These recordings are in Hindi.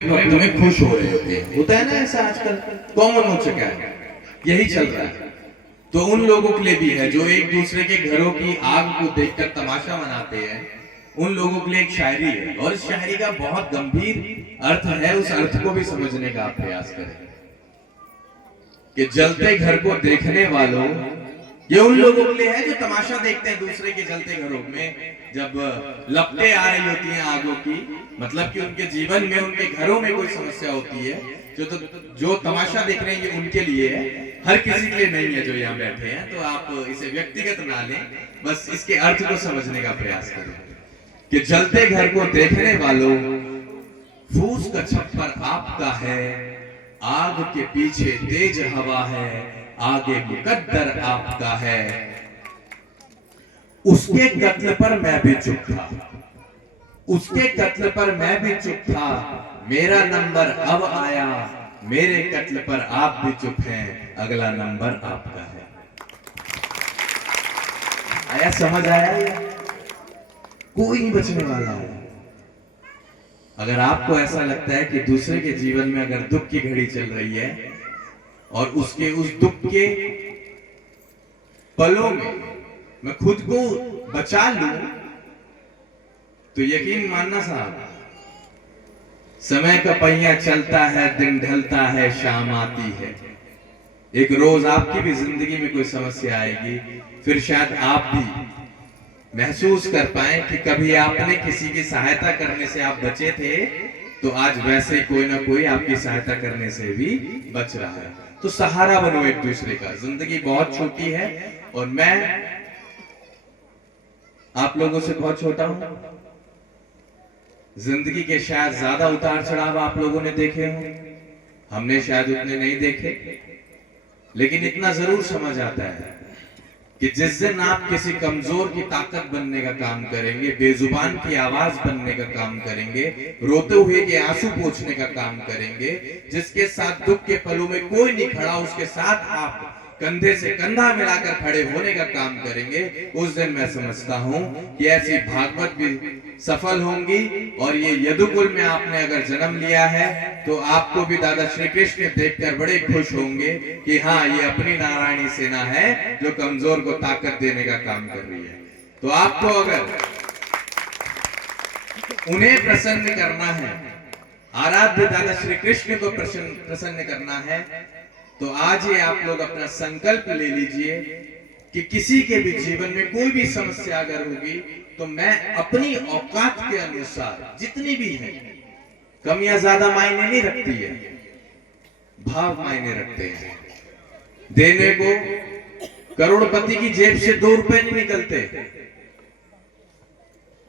वक्त में खुश हो रहे होते हैं। होता है ना ऐसा, आजकल कॉमन हो चुका है, यही चल रहा है। तो उन लोगों के लिए भी है जो एक दूसरे के घरों की आग को देखकर तमाशा मनाते हैं, उन लोगों के लिए एक शायरी है और इस शायरी का बहुत गंभीर अर्थ है। उस अर्थ को भी समझने का आप प्रयास करें कि जलते घर को देखने वालों, ये उन लोगों के लिए है जो तमाशा देखते हैं दूसरे के जलते घरों में। जब लपटें आ रही होती हैं आगों की, मतलब कि उनके जीवन में, उनके घरों में कोई समस्या होती है, जो तमाशा देख रहे हैं ये उनके लिए है, हर किसी के लिए नहीं है जो यहाँ बैठे हैं। तो आप इसे व्यक्तिगत ना लें, बस इसके अर्थ को समझने का प्रयास करें कि जलते घर को देखने वालों, फूस का छप्पर आपका है, आग के पीछे तेज हवा है, आगे मुकद्दर आपका है। उसके कत्ल पर मैं भी चुप था, उसके कत्ल पर मैं भी चुप था, मेरा नंबर अब आया, मेरे कत्ल पर आप भी चुप हैं, अगला नंबर आपका है। आया, समझ आया? कोई नहीं बचने वाला है। अगर आपको ऐसा लगता है कि दूसरे के जीवन में अगर दुख की घड़ी चल रही है और उसके उस दुख के पलों में मैं खुद को बचा लूं, तो यकीन मानना साहब, समय का पहिया चलता है, दिन ढलता है, शाम आती है। एक रोज आपकी भी जिंदगी में कोई समस्या आएगी, फिर शायद आप भी महसूस कर पाए कि कभी आपने किसी की सहायता करने से आप बचे थे, तो आज वैसे कोई ना कोई आपकी सहायता करने से भी बच रहा है। तो सहारा बनो एक दूसरे का। जिंदगी बहुत छोटी है और मैं आप लोगों से बहुत छोटा हूं। जिंदगी के शायद ज्यादा उतार चढ़ाव आप लोगों ने देखे हों, हमने शायद उतने नहीं देखे, लेकिन इतना जरूर समझ आता है कि जिस दिन आप किसी कमजोर की ताकत बनने का काम करेंगे, बेजुबान की आवाज बनने का काम करेंगे, रोते हुए के आंसू पोंछने का काम करेंगे, जिसके साथ दुख के पलों में कोई नहीं खड़ा, उसके साथ आप कंधे से कंधा मिलाकर खड़े होने का काम करेंगे, उस दिन मैं समझता हूं कि ऐसी भागवत भी सफल होंगी। और ये यदुकुल में आपने अगर जन्म लिया है तो आपको भी दादा श्री कृष्ण देखकर बड़े खुश होंगे कि हाँ, ये अपनी नारायणी सेना है जो कमजोर को ताकत देने का काम कर रही है। तो आपको अगर उन्हें प्रसन्न करना है, आराध्य दादा श्री कृष्ण को प्रसन्न करना है, तो आज ही आप लोग अपना संकल्प ले लीजिए कि किसी के भी जीवन में कोई भी समस्या अगर होगी तो मैं अपनी औकात के अनुसार, जितनी भी है, कमियां ज्यादा मायने नहीं रखती है, भाव मायने रखते हैं। देने को करोड़पति की जेब से 2 रुपए नहीं निकलते,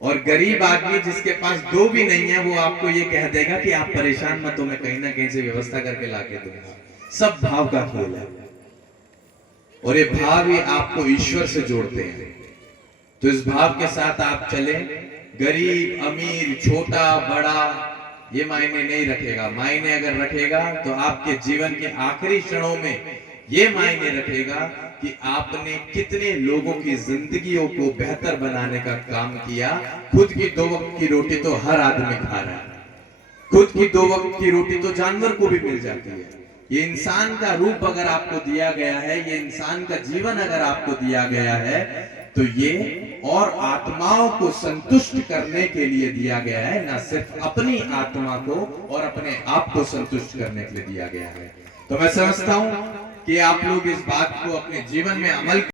और गरीब आदमी जिसके पास 2 भी नहीं है, वो आपको ये कह देगा कि आप परेशान मत हो, मैं कहीं ना कहीं से व्यवस्था करके लाके दूंगा। सब भाव का खेल है और ये भाव ही आपको ईश्वर से जोड़ते हैं। तो इस भाव के साथ आप चले। गरीब अमीर, छोटा बड़ा, ये मायने नहीं रखेगा। मायने अगर रखेगा तो आपके जीवन के आखिरी क्षणों में ये मायने रखेगा कि आपने कितने लोगों की जिंदगियों को बेहतर बनाने का काम किया। खुद की 2 वक्त की रोटी तो हर आदमी खा रहा है, खुद की 2 वक्त की रोटी तो जानवर को भी मिल जाती है। ये इंसान का रूप अगर आपको दिया गया है, ये इंसान का जीवन अगर आपको दिया गया है, तो ये और आत्माओं को संतुष्ट करने के लिए दिया गया है, ना सिर्फ अपनी आत्मा को और अपने आप को संतुष्ट करने के लिए दिया गया है। तो मैं समझता हूं कि आप लोग इस बात को अपने जीवन में अमल